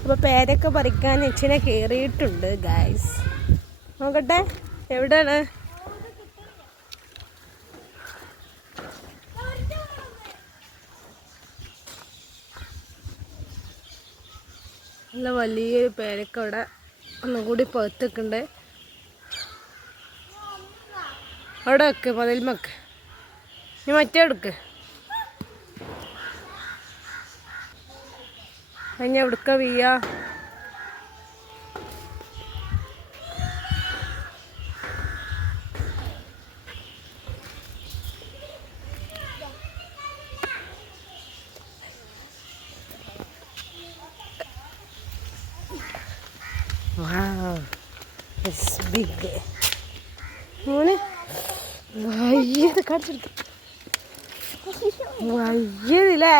അപ്പോൾ പേരൊക്കെ പറിക്കാൻ അച്ഛനെ കേറിയിട്ടുണ്ട് ഗായ്സ് നോക്കട്ടെ എവിടെയാണ് നല്ല വലിയൊരു പേരൊക്കെ അവിടെ ഒന്നും കൂടി അവിടെ വെക്ക് മതിൽമക്ക് നീ മറ്റേ എടുക്ക്. അതിന് എവിടുക്ക വീയ Wow, it's big. മോനെ വയ്യത് കാണിച്ചെടുത്തു. വയ്യതില്ലേ?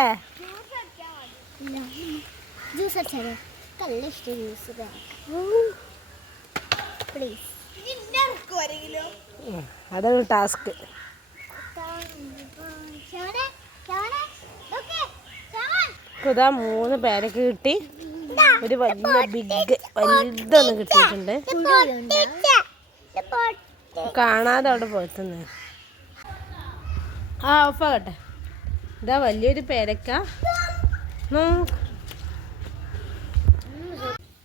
ജ്യൂസ് അടിച്ചാലോ നല്ല ഇഷ്ടം ജ്യൂസ് പ്ലീസ് അതാണ് ടാസ്ക് ഇതാ മൂന്ന് പേരൊക്കെ കിട്ടി. ഒരു വലിയ ബിഗ് വലുതൊന്ന് കിട്ടിയിട്ടുണ്ട്. കാണാതെ അവിടെ പോത്തുന്നു ആ ഒപ്പാകട്ടെ ഇതാ വലിയൊരു പേരക്ക.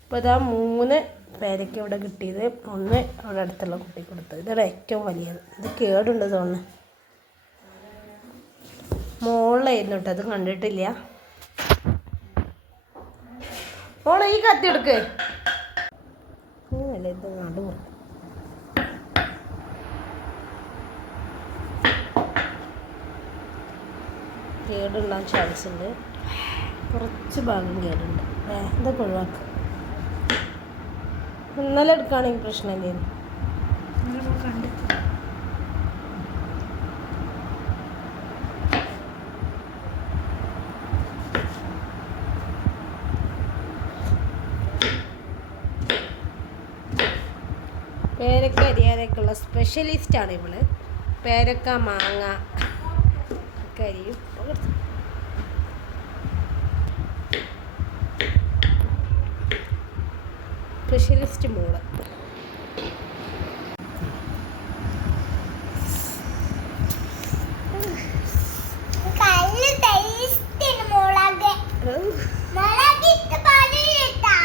ഇപ്പോൾ ഇതാ മൂന്ന് പേരയ്ക്ക ഇവിടെ കിട്ടിയത്. ഒന്ന് അവിടെ അടുത്തുള്ള കുട്ടി കൊടുത്തത്. ഇതാണ് ഏറ്റവും വലിയത്. ഇത് കേടുണ്ട് തോന്നുന്നു. മോളായിരുന്നു കേട്ടോ. അത് കണ്ടിട്ടില്ല. മോളെ ഈ കത്തി എടുക്ക്. അങ്ങനല്ലേ ഇത് കേടുണ്ടാകാൻ ചാൻസ് ഉണ്ട്. കുറച്ച് ഭാഗം കേടുണ്ട്. ഏ ഇതൊക്കെ ഒഴിവാക്കുക ഇന്നലെ എടുക്കുകയാണെങ്കിൽ പ്രശ്നമില്ലേ പേരക്ക അരിയാനൊക്കെയുള്ള സ്പെഷ്യലിസ്റ്റാണ് ഇവൾ. പേരക്ക മാങ്ങ ഒക്കെ സ്പെഷ്യലിസ്റ്റ് മോൾ.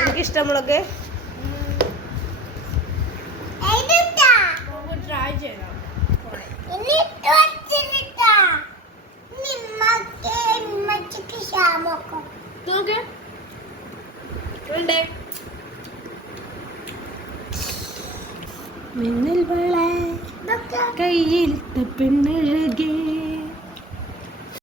എനിക്കിഷ്ടം മുളക് ട്രൈ ചെയ്യണം നോക്ക്. മിന്നൽ വള കയ്യിലിട്ട പെണ്ണഴകേ